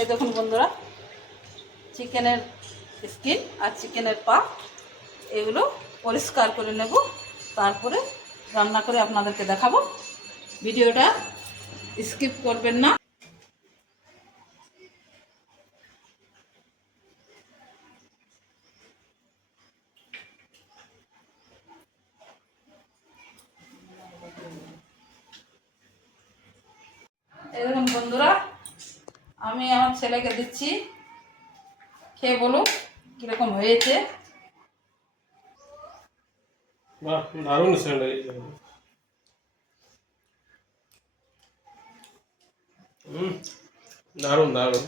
এই দেখুন বন্ধুরা, চিকেনের স্কিন আর চিকেনের পা এগুলো পরিষ্কার করে নেব, তারপরে রান্না করে আপনাদেরকে দেখাবো। ভিডিওটা স্কিপ করবেন না। এই দেখুন বন্ধুরা, আমি আমার ছেলেকে দিচ্ছি, খেয়ে বলো কিরকম হয়েছে। বাহ, দারুণ স্মেল হয়েছে। দারুণ দারুণ।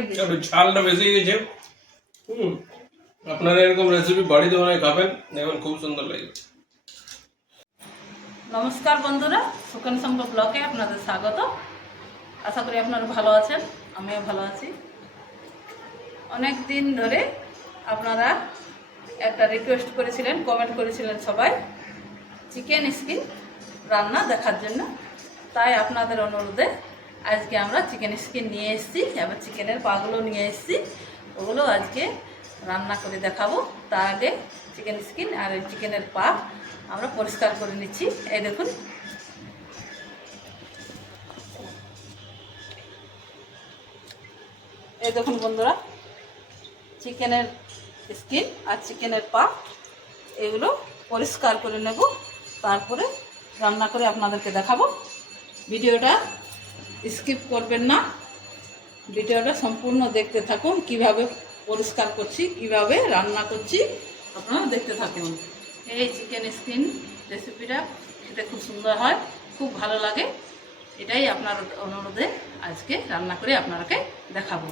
একটু ঝালটা বেশি গেছে। আপনারা এরকম রেসিপি বাড়িতে বানায় খাবেন, দেখবেন খুব সুন্দর লাগবে। নমস্কার বন্ধুরা, সুকন সম্ভব ব্লগে আপনাদের স্বাগত। আশা করি আপনারা ভালো আছেন, আমিও ভালো আছি। অনেক দিন ধরে আপনারা একটা রিকোয়েস্ট করেছিলেন, কমেন্ট করেছিলেন সবাই চিকেন স্কিন রান্না দেখার জন্য। তাই আপনাদের অনুরোধে আজকে আমরা চিকেন স্কিন নিয়ে এসেছি, এবার চিকেনের পাগুলো নিয়ে এসেছি, ওগুলো আজকে রান্না করে দেখাবো। তার আগে চিকেন স্কিন আর চিকেনের পা আমরা পরিষ্কার করে নিচ্ছি। এই দেখুন, এই দেখুন বন্ধুরা, চিকেনের স্কিন আর চিকেনের পা এগুলো পরিষ্কার করে নেব, তারপরে রান্না করে আপনাদেরকে দেখাবো। ভিডিওটা স্কিপ করবেন না, ভিডিওটা সম্পূর্ণ দেখতে থাকুন। কিভাবে পরিষ্কার করছি, কিভাবে রান্না করছি, আপনারা দেখতে থাকুন। এই চিকেন স্কিন রেসিপিটা খেতে খুব সুন্দর হয়, খুব ভালো লাগে। এটাই আপনার অনুরোধে আজকে রান্না করে আপনাকে দেখাবো।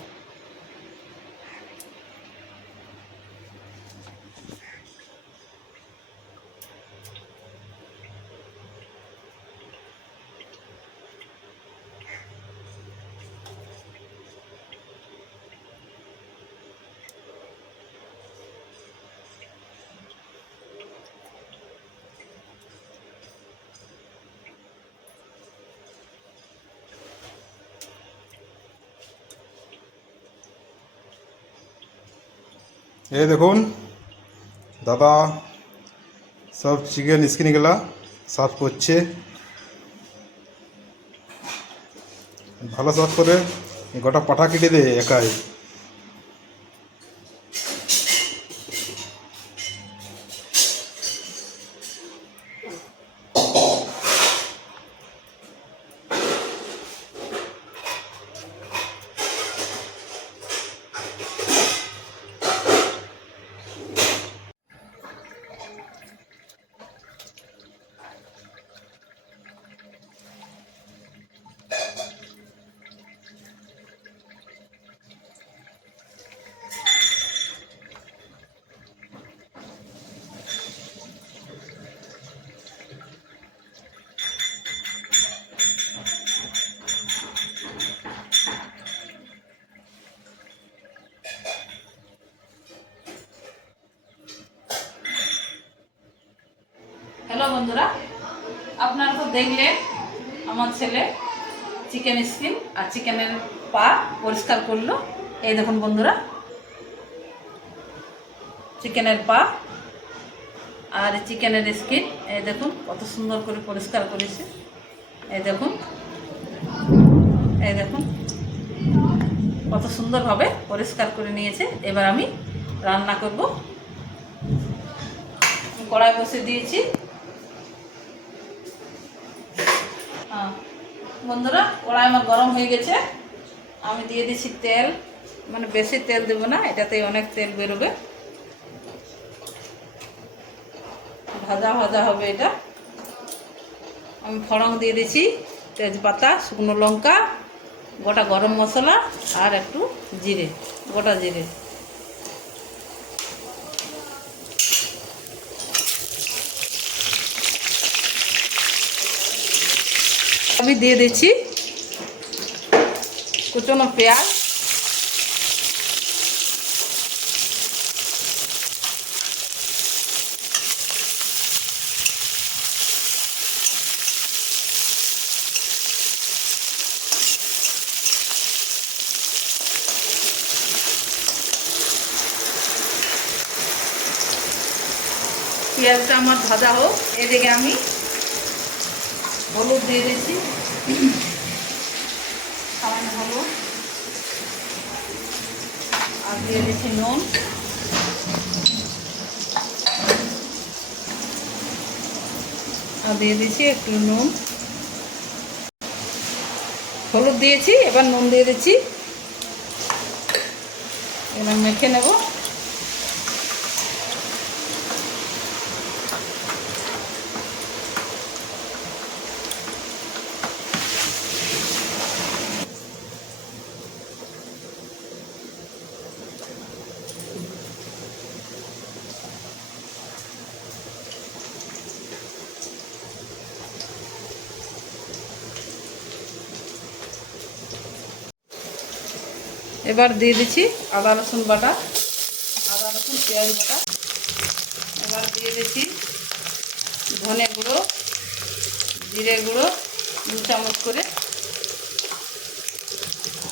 এই দেখুন দাদা সব চিকেন স্কিনগুলা সাফ করছে, ভালো সাফ করে গোটা পাঠা কেটে দেয় একাই। হ্যালো বন্ধুরা, আপনারা তো দেখলেন আমার ছেলে চিকেন স্কিন আর চিকেনের পা পরিষ্কার করলো। এই দেখুন বন্ধুরা, চিকেনের পা আর চিকেনের স্কিন এই দেখুন কত সুন্দর করে পরিষ্কার করেছে। এই দেখুন, এই দেখুন কত সুন্দরভাবে পরিষ্কার করে নিয়েছে। এবার আমি রান্না করব। কড়াই বসিয়ে দিয়েছি। বন্ধুরা, কড়াই আমার গরম হয়ে গেছে, আমি দিয়ে দিচ্ছি তেল। মানে বেশি তেল দেবো না, এটাতে অনেক তেল বেরোবে, ভাজা ভাজা হবে এটা। আমি ফোড়ন দিয়ে দিচ্ছি, তেজপাতা, শুকনো লঙ্কা, গোটা গরম মশলা আর একটু জিরে, গোটা জিরে। আমি দিয়ে দিচ্ছি কুচনো পেঁয়াজ, পেঁয়াজটা আমার ভাজা হোক, এদিকে আমি হলুদ দিয়ে দিচ্ছি, সামান্য হলুদ, আর দিয়ে দিচ্ছি নুন, আর দিয়ে দিচ্ছি একটু নুন, হলুদ দিয়েছি, এবার নুন দিয়ে দিচ্ছি, এবার মেখে নেব। এবার দিয়ে দিচ্ছি আদা রসুন বাটা, আদা রসুন পেঁয়াজ বাটা। এবার দিয়ে দিচ্ছি ধনে গুঁড়ো, জিরে গুঁড়ো 2 চামচ করে,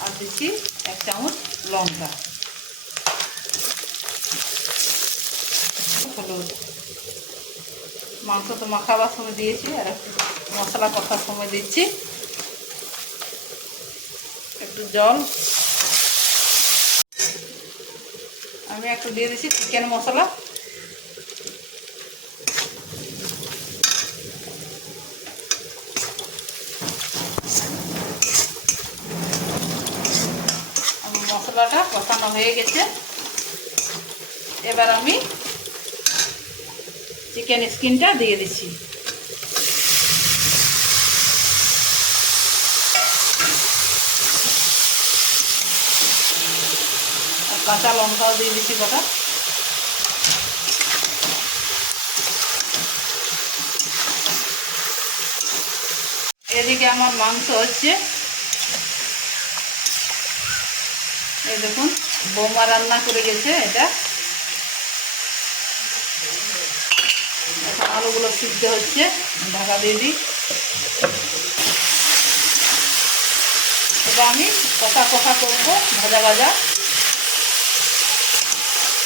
আর দিচ্ছি 1 চামচ লঙ্কা, হলুদ। মাংস তো মাখাবার সময় দিয়েছি, আর একটু মশলা কষার সময় দিচ্ছি একটু জল। আমি একটু দিয়ে দিচ্ছি চিকেন মশলা, মশলাটা কষানো হয়ে গেছে। এবার আমি চিকেন স্কিনটা দিয়ে দিচ্ছি, আর কাঁচা লঙ্কাও দিয়ে দিচ্ছি গোটা। এদিকে আমার মাংস হচ্ছে, এই দেখুন বৌমা রান্না করে গেছে। এটা এখন আলুগুলো সিদ্ধ হচ্ছে, ঢাকা দিয়ে দিই। এটা আমি কষা কষা করবো, ভাজা ভাজা।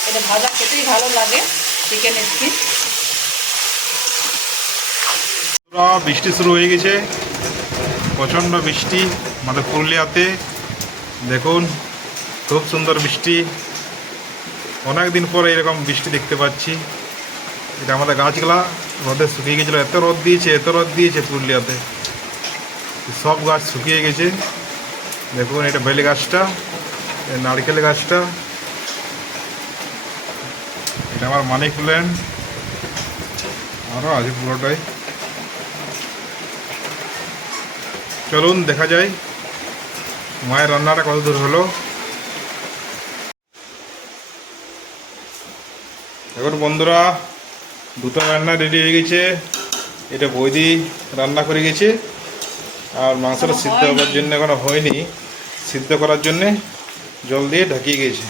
এটা ভাজা খেতেই ভালো লাগে চিকেন স্কিন। বৃষ্টি শুরু হয়ে গেছে, প্রচণ্ড বৃষ্টি আমাদের পুরুলিয়াতে। দেখুন খুব সুন্দর বৃষ্টি, অনেক দিন পরে এরকম বৃষ্টি দেখতে পাচ্ছি। এটা আমাদের গাছগুলা রোদে শুকিয়ে গেছিলো, এত রোদ দিয়েছে পুরুলিয়াতে, সব গাছ শুকিয়ে গেছে। দেখুন এটা বেলে গাছটা, নারকেল গাছটা, এটা আমার মানি প্ল্যান্ট, আরও আছে পুরোটাই। চলুন দেখা যায় মায়ের রান্নাটা কত দূর হলো। এখন বন্ধুরা দুটো রান্না রেডি হয়ে গেছে। এটা বৌদি রান্না করে গেছে, আর মাংসটা সিদ্ধ হওয়ার জন্য এখনো হয়নি, সিদ্ধ করার জন্যে জল দিয়ে ঢাকিয়ে গেছে।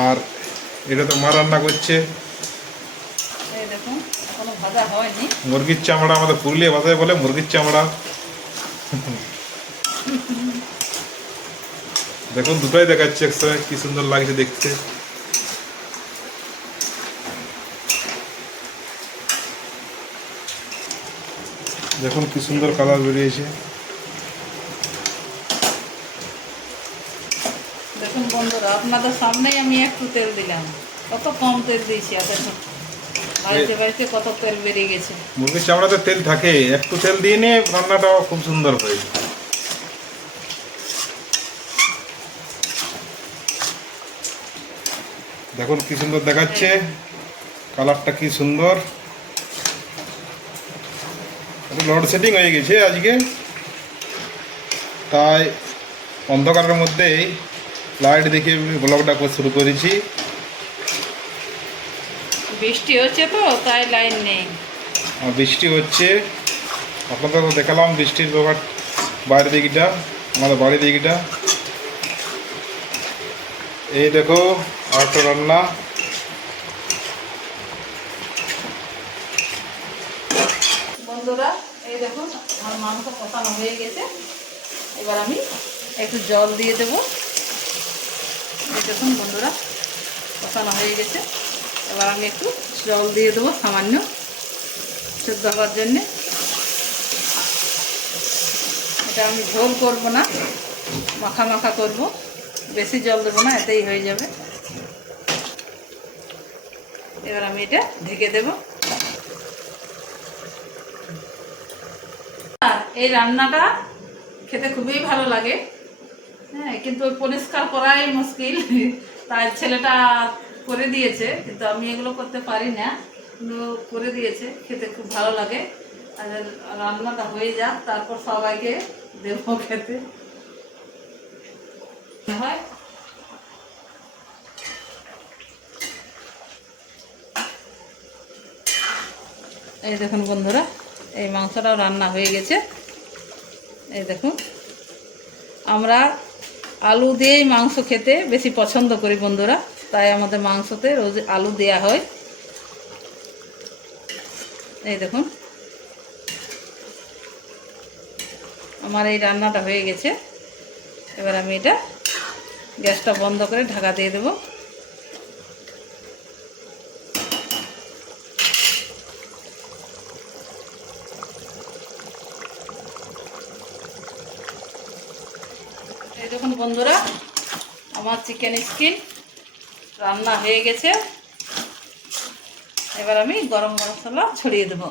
আর এটা তো মা রান্না করছে মুরগির চামড়া, আমাদের পুরুলিয়া ভাষায় বলে মুরগির চামড়া। দেখুন দুটোই দেখাচ্ছে একসাথে, কি সুন্দর লাগছে দেখতে। দেখুন কি সুন্দর কালার বেরিয়েছে। দেখুন বন্ধুরা, আপনাদের সামনেই আমি একটু তেল দিলাম, কত কম তেল দিয়েছি। আর দেখুন বাড়িতে বাড়িতে কত তেল বেরিয়ে গেছে। মুরগির চামড়াতে তেল থাকে, একটু তেল দিয়ে নিয়ে রান্নাটাও খুব সুন্দর হয়। দেখুন কি সুন্দর দেখাচ্ছে, কালারটা কি সুন্দর। লোডশেডিং হয়ে গেছে আজকে, তাই অন্ধকারের মধ্যেই লাইট দেখে ব্লগটা শুরু করেছি। বৃষ্টি হচ্ছে তো তাই লাইন নেই। বৃষ্টি হচ্ছে, আপনাদের তো দেখালাম বৃষ্টির ব্যাপার। বাইরের দিকটা আমাদের বাড়ির দিকটা, এই দেখো আরেকটা রান্না। বন্ধুরা এই দেখুন আমার মাংস কষানো হয়ে গেছে। এবার আমি একটু জল দিয়ে দেবো। এই দেখুন বন্ধুরা কষানো হয়ে গেছে, এবার আমি একটু জল দিয়ে দেবো সামান্য সেদ্ধ হওয়ার জন্যে। এটা আমি ঝোল করব না, মাখা মাখা করব, বেশি জল দেবো না, এতেই হয়ে যাবে। এবার আমি এটা ঢেকে দেব। আর এই রান্নাটা খেতে খুবই ভালো লাগে, হ্যাঁ, কিন্তু পরিষ্কার করাই মুশকিল। তাই ছেলেটা করে দিয়েছে, কিন্তু আমি এগুলো করতে পারি না, কিন্তু করে দিয়েছে, খেতে খুব ভালো লাগে। আর রান্নাটা হয়ে যাক, তারপর সবাইকে দেবো খেতে। হয় এই দেখুন বন্ধুরা, এই মাংসটাও রান্না হয়ে গেছে। এই দেখুন, আমরা আলু দিয়েই মাংস খেতে বেশি পছন্দ করি বন্ধুরা, তাই আমাদের মাংসতে রোজ আলু দেয়া হয়। এই দেখুন, আমার এই রান্নাটা হয়ে গেছে। এবার আমি এটা গ্যাসটা বন্ধ করে ঢাকা দিয়ে দেবো। এই দেখুন বন্ধুরা, আমার চিকেন স্কিন রান্না হয়ে গেছে। এবার আমি গরম মশলা ছড়িয়ে দেবো।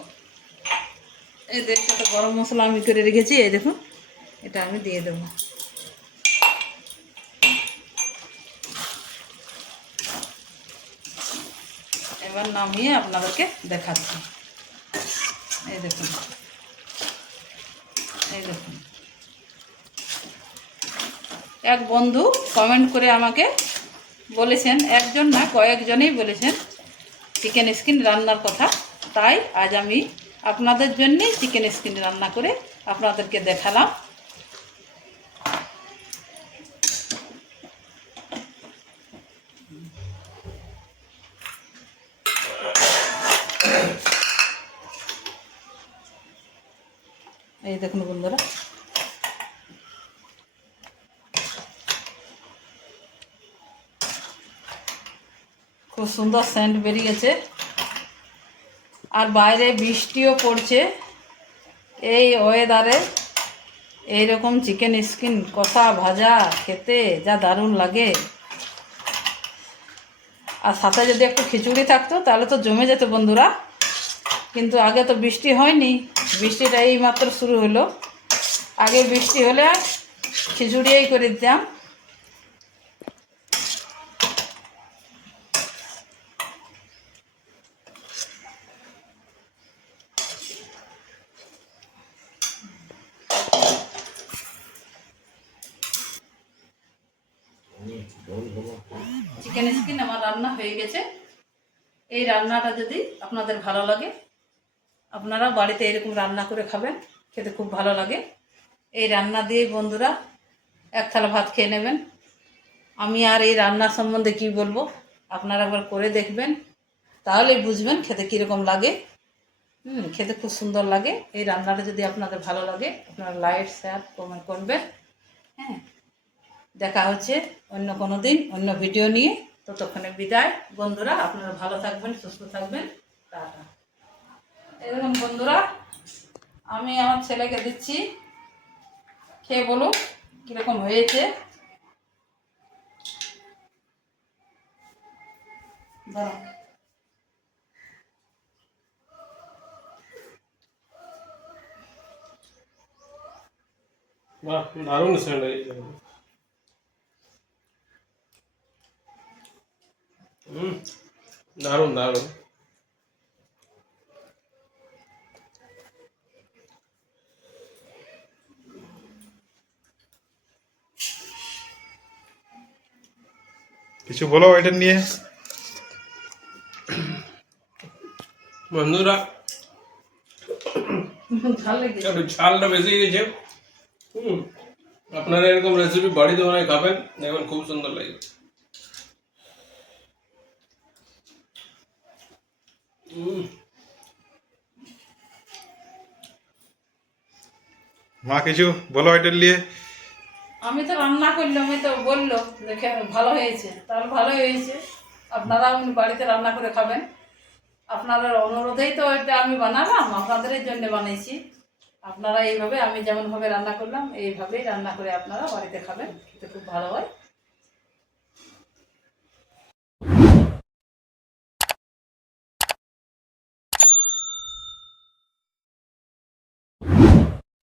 এই দেখুন, একটা গরম মশলা আমি করে রেখেছি, এই দেখুন, এটা আমি দিয়ে দেবো। এবার নামিয়ে আপনাদেরকে দেখাচ্ছি। এই দেখুন, এই দেখুন, এক বন্ধু কমেন্ট করে আমাকে বলেছেন, একজন না কয়েকজনেই বলেছেন চিকেন স্কিন রান্নার কথা, তাই আজ আমি আপনাদের জন্যেই চিকেন স্কিন রান্না করে আপনাদেরকে দেখালাম। এই দেখুন বন্ধুরা, খুব সুন্দর সেন্ট বেরিয়েছে, আর বাইরে বৃষ্টিও পড়ছে। এই ওয়েদারে এইরকম চিকেন স্কিন কষা ভাজা খেতে যা দারুণ লাগে, আর সাথে যদি একটু খিচুড়ি থাকতো তাহলে তো জমে যেত বন্ধুরা। কিন্তু আগে তো বৃষ্টি হয়নি, বৃষ্টিটা এই মাত্র শুরু হলো। আগে বৃষ্টি হলে খিচুড়িই করে দিতাম। চিকেন স্কিন আমার রান্না হয়ে গেছে। এই রান্নাটা যদি আপনাদের ভালো লাগে, আপনারা বাড়িতে এরকম রান্না করে খাবেন, খেতে খুব ভালো লাগে। এই রান্না দিয়েই বন্ধুরা এক থালা ভাত খেয়ে নেবেন। আমি আর এই রান্নার সম্বন্ধে কি বলবো, আপনারা একবার করে দেখবেন, তাহলেই বুঝবেন খেতে কীরকম লাগে। খেতে খুব সুন্দর লাগে। এই রান্নাটা যদি আপনাদের ভালো লাগে, আপনারা লাইক, শেয়ার, কমেন্ট করবেন। হ্যাঁ, দেখা হচ্ছে অন্য কোনো দিন অন্য ভিডিও নিয়ে। ততক্ষণে বিদায় বন্ধুরা, আপনারা ভালো থাকবেন, সুস্থ থাকবেন, টাটা। এরকম বন্ধুরা, আমি আমার ছেলেকে দিচ্ছি, খেয়ে বলুন কীরকম হয়েছে। দাঁড়াও, বাহ, দারুণ সেন্ট হয়েছে। দারুণ দারুণ। কিছু বলো এটা নিয়ে বন্ধুরা, ঝাল লেগেছে। একটু ঝালটা বেশি গেছে। আপনারা এরকম রেসিপি বাড়িতে বানায় খাবেন, দেখবেন খুব সুন্দর লাগবে। মা কিছু বলো এটা নিয়ে। আমি তো রান্না করলাম, আমি তো বললো দেখে ভালো হয়েছে, তাহলে ভালো হয়েছে। আপনারা বাড়িতে রান্না করে খাবেন, আপনাদের অনুরোধেই তো এটা আমি বানালাম, আপনাদের জন্য বানিয়েছি। আপনারা এইভাবে আমি যেমনভাবে রান্না করলাম এইভাবেই রান্না করে আপনারা বাড়িতে খাবেন, খেতে খুব ভালো হয়।